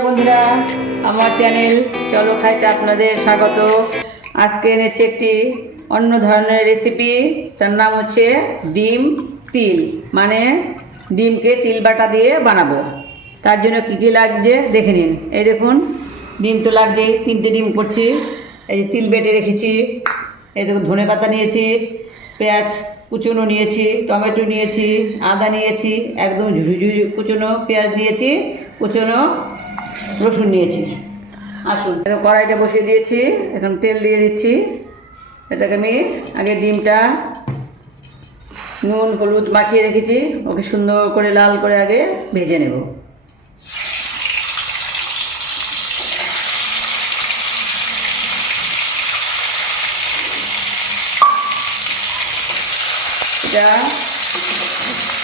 বন্ধুরা, আমার চ্যানেল চলো খাইতে আপনাদের স্বাগত। আজকে এনেছি একটি অন্য ধরনের রেসিপি তার নাম হচ্ছে ডিম তিল। মানে ডিমকে তিল বাটা দিয়ে বানাবো। তার জন্য কী কী লাগছে দেখে নিন। এই দেখুন, ডিম তো লাগছে তিনটে ডিম করছি। এই যে তিল বেটে রেখেছি। এই দেখুন, ধনে পাতা নিয়েছি, পেঁয়াজ কুচনো নিয়েছি, টমেটো নিয়েছি, আদা নিয়েছি, একদম ঝুঝুঝু কুচনো পেঁয়াজ নিয়েছি, কুচনো রসুন নিয়েছি। আসুন। কড়াইটা বসিয়ে দিয়েছি, এখন তেল দিয়ে দিচ্ছি। এটাকে আমি আগে ডিমটা নুন, হলুদ মাখিয়ে রেখেছি। ওকে সুন্দর করে লাল করে আগে ভেজে নেব। এটা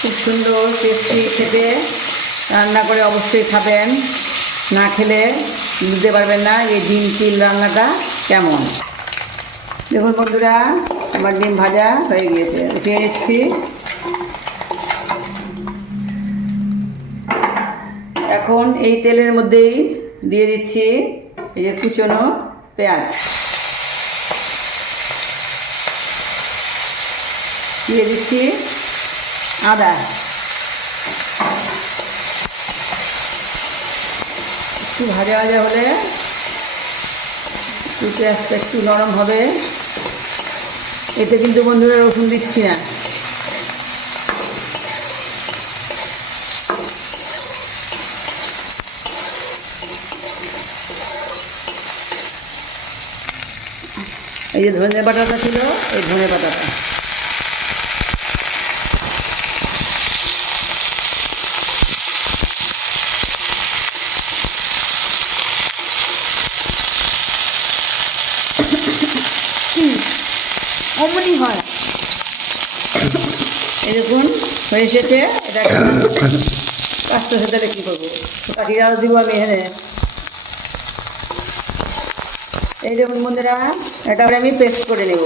খুব সুন্দর টেস্টি খেতে। রান্না করে অবশ্যই খাবেন। না খেলে বুঝতে পারবেন না এই ডিম তিল রান্নাটা কেমন। দেখুন বন্ধুরা, আমার ডিম ভাজা হয়ে গিয়েছে। উঠিয়ে নিচ্ছি। এখন এই তেলের মধ্যেই দিয়ে দিচ্ছি এই যে কুচনো পেঁয়াজ। দিয়ে দিচ্ছি আদা। একটু ভাজা ভাজা হলে একটু পেঁয়াজটা একটু নরম হবে। এতে কিন্তু বন্ধুরা রসুন দিচ্ছি না। এই যে ধনে পাতাটা ছিল, এই ধনে পাতাটা অমনি হয়। এই দেখুন, হয়ে এসেছে। এটা কাজটা সেটালে কী করব? কাঠি আরও দিব আমি এখানে। এই দেখুন বন্ধুরা এটা আমি পেস্ট করে নেব।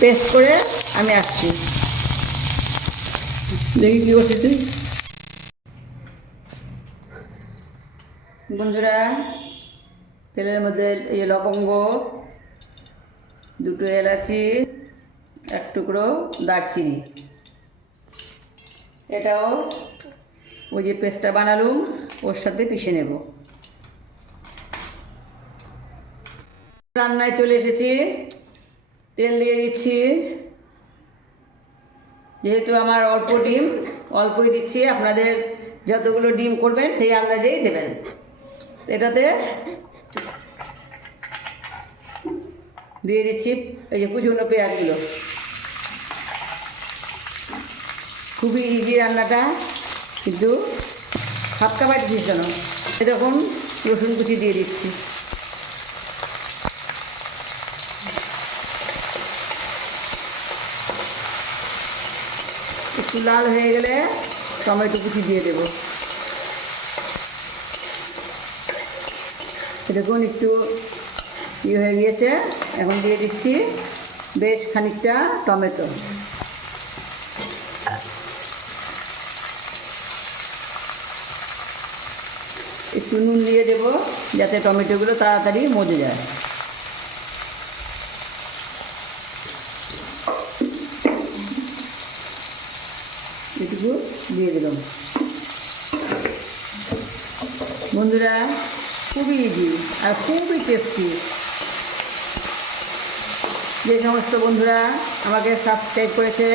পেস্ট করে আমি আসছি। দেখি কী করছিস তুই। বন্ধুরা, তেলের মধ্যে এই লবঙ্গ, দুটো এলাচি এক টুকরো দারচিনি। এটাও ওই যে পেস্টটা বানালুম, ওর সাথে পিষে নেব। রান্নায় চলে এসেছি। তেল দিয়ে দিচ্ছি। যেহেতু আমার অল্প ডিম, অল্পই দিচ্ছি। আপনাদের যতগুলো ডিম করবেন, সেই আন্দাজেই দেবেন। এটাতে দিয়ে দিচ্ছি এই যে কুচুনো পেঁয়াজগুলো। খুবই ইজি রান্নাটা, কিন্তু হাতকা বাড়িছিস কেন এরকম রসুন কুচি দিয়ে দিচ্ছি। একটু লাল হয়ে গেলে টমেটো কুচি দিয়ে দেবো। দেখুন, একটু ইয়ে হয়ে গিয়েছে। এখন দিয়ে দিচ্ছি বেশ খানিকটা টমেটো। একটু নুন দিয়ে দেবো, যাতে টমেটোগুলো তাড়াতাড়ি মজে যায়। এটুকু দিয়ে দিলাম। বন্ধুরা, খুবই ইজি আর খুবই টেস্টি যে সমস্ত বন্ধুরা আমাকে সাবস্ক্রাইব করেছে,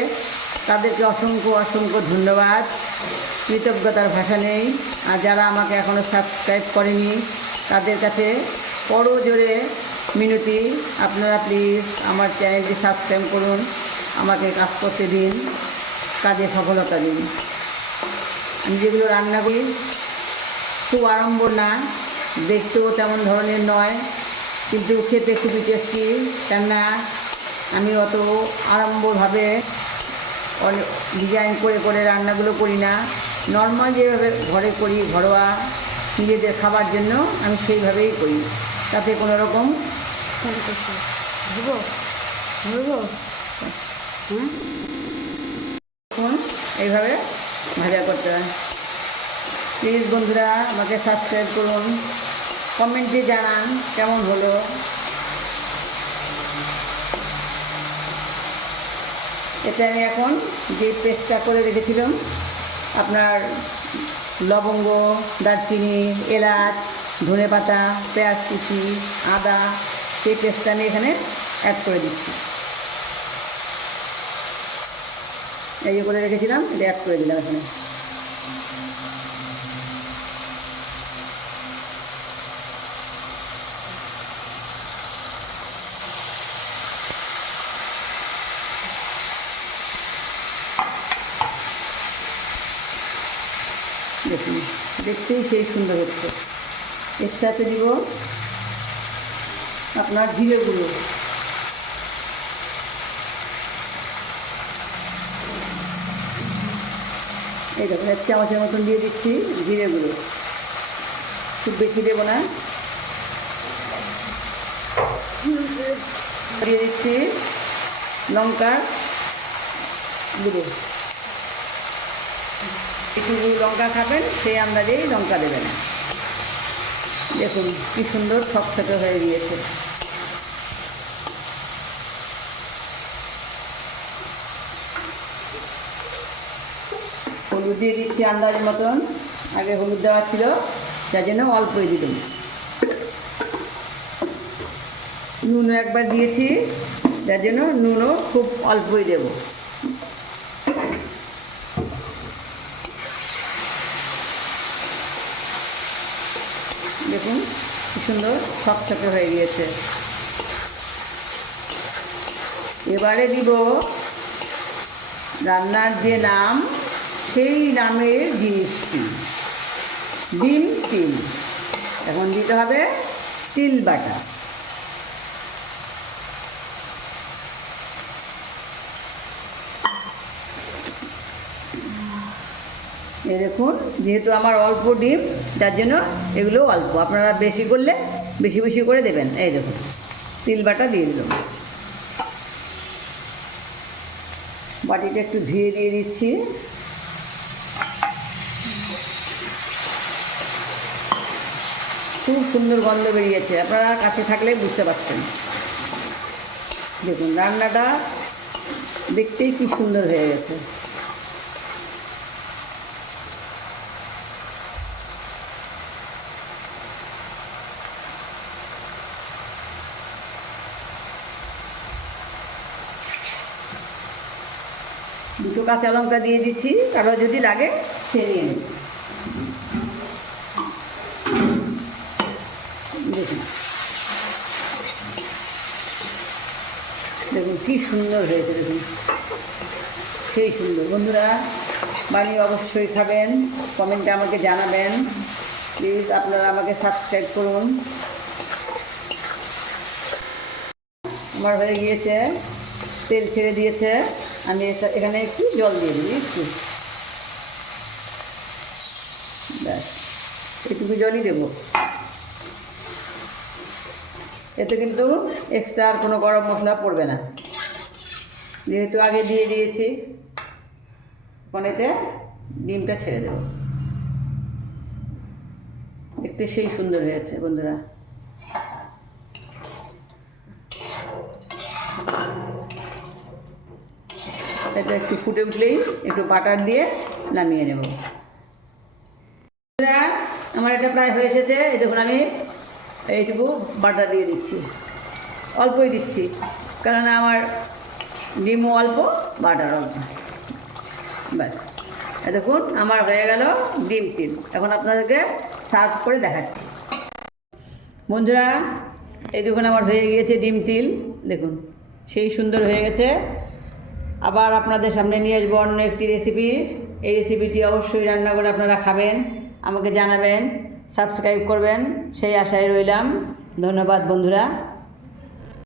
তাদেরকে অসংখ্য অসংখ্য ধন্যবাদ। কৃতজ্ঞতার ভাষা নেই। আর যারা আমাকে এখনও সাবস্ক্রাইব করেনি, তাদের কাছে বড় জোরে মিনতি। আপনারা প্লিজ আমার চ্যানেলটি সাবস্ক্রাইব করুন, আমাকে কাজ করতে দিন, কাজে সফলতা দিন। আমি যেগুলো রান্না করি, খুব আড়ম্বর না, দেখতেও তেমন ধরনের নয়, কিন্তু খেতে খুবই টেস্টি কেননা, আমি অত আড়ম্বরভাবে অনেক ডিজাইন করে করে রান্নাগুলো করি না। নর্মাল যেভাবে ঘরে করি, ঘরোয়া নিজেদের খাবার জন্য আমি সেইভাবেই করি। তাতে কোনো রকম এইভাবে ভাজা করতে হয়। প্লিজ বন্ধুরা, আমাকে সাবস্ক্রাইব করুন। কমেন্টে জানান কেমন হলো। এতে আমি এখন যে পেস্টটা করে রেখেছিলাম, আপনার লবঙ্গ, দারচিনি, এলাচ, ধনে পাতা, পেঁয়াজ কুচি, আদা, সেই পেস্টটা আমি এখানে অ্যাড করে দিচ্ছি। এই করে রেখেছিলাম, এটা অ্যাড করে দিলাম এখানে। দেখুন, দেখতেই সেই সুন্দর হচ্ছে। এর সাথে দিব আপনার জিরে গুঁড়ো। এই দেখুন এক চামচের মতন দিয়ে দিচ্ছি জিরে গুঁড়ো। খুব বেশি দেবো না। দিয়ে দিচ্ছি লঙ্কা গুঁড়ো। একটু লঙ্কা খাবেন সেই আন্দাজেই লঙ্কা দেবেন। দেখুন, কি সুন্দর ছকছকে হয়ে গিয়েছে। হলুদ দিয়ে দিচ্ছি আন্দাজ মতন। আগে হলুদ দেওয়া ছিল যার জন্য অল্পই দিলাম নুনও একবার দিয়েছি যার জন্য নুনও খুব অল্পই দেবো দেখুন, কি সুন্দর ছকছকে হয়ে গিয়েছে। এবারে দিব রান্নার যে নাম, সেই নামের জিনিসটি ডিম, তিল। এখন দিতে হবে তিল বাটা। দেখুন, যেহেতু আমার অল্প ডিম, যার জন্য এগুলো অল্প। আপনারা বেশি করলে বেশি বেশি করে দেবেন। এই দেখুন, তিল বাটা দিয়ে দিলাম। বাটিটা একটু ধুয়ে দিয়ে দিচ্ছি। খুব সুন্দর গন্ধ বেরিয়েছে। আপনারা কাছে থাকলে বুঝতে পারছেন। দেখুন, রান্নাটা দেখতেই কি সুন্দর হয়ে গেছে। দুটো কাঁচা লঙ্কা দিয়ে দিচ্ছি কারও যদি লাগে, সে নিয়ে নেবে দেখুন। দেখুন, কী সুন্দর হয়েছে, দেখুন। সেই সুন্দর। বন্ধুরা, বানিয়ে অবশ্যই খাবেন। কমেন্টে আমাকে জানাবেন। প্লিজ আপনারা আমাকে সাবস্ক্রাইব করুন। আমার হয়ে গিয়েছে, তেল ছেড়ে দিয়েছে। আমি এখানে একটু জল দিয়ে দিই, একটু। ব্যাস, এটুকু জলই দেবো। এতে কিন্তু এক্সট্রা আর কোনো গরম মশলা পড়বে না। যেহেতু আগে দিয়ে দিয়েছি এতে ডিমটা ছেড়ে দেবো। দেখতে সেই সুন্দর হয়েছে, বন্ধুরা। এটা একটু ফুটে উঠলেই একটু বাটার দিয়ে নামিয়ে নেব। আমার এটা প্রায় হয়ে এসেছে। এই দেখুন, আমি এইটুকু বাটার দিয়ে দিচ্ছি। অল্পই দিচ্ছি কারণ আমার ডিমও অল্প, বাটার অল্প। ব্যাস। দেখুন, আমার হয়ে গেল ডিম তিল। এখন আপনাদেরকে সার্ভ করে দেখাচ্ছি। বন্ধুরা, এই দেখুন, আমার হয়ে গিয়েছে ডিম তিল। দেখুন, সেই সুন্দর হয়ে গেছে। আবার আপনাদের সামনে নিয়ে আসব অন্য একটি রেসিপি এই রেসিপিটি অবশ্যই রান্না করে আপনারা খাবেন, আমাকে জানাবেন সাবস্ক্রাইব করবেন, সেই আশায় রইলাম। ধন্যবাদ বন্ধুরা।